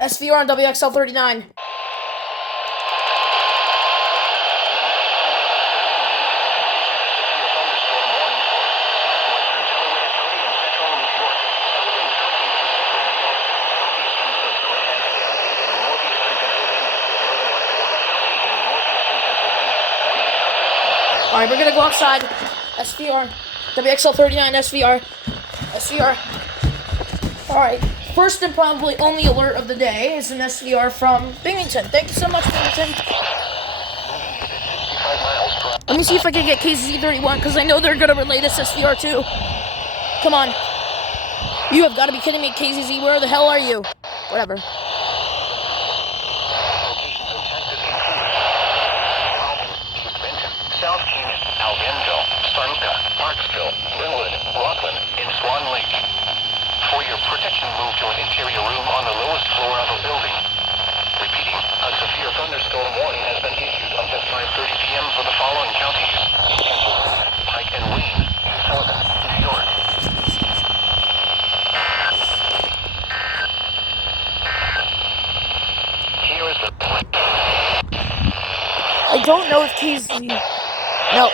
SVR on WXL39. Alright, we're gonna go outside. SVR. WXL39, SVR. SVR. Alright, first and probably only alert of the day is an SVR from Binghamton. Thank you so much, Binghamton. Let me see if I can get KZZ31, because I know they're gonna relay this SVR too. Come on. You have got to be kidding me, KZZ. Where the hell are you? Whatever. South Canyon, Albenville, Starnuka, Parksville, Linwood, Rockland, and Swan Lake. For your protection, move to an interior room on the lowest floor of a building. Repeating, a severe thunderstorm warning has been issued until 5:30 p.m. for the following counties: Pike and Wayne, Sullivan, New York. Here is the... I don't know if KZ... No.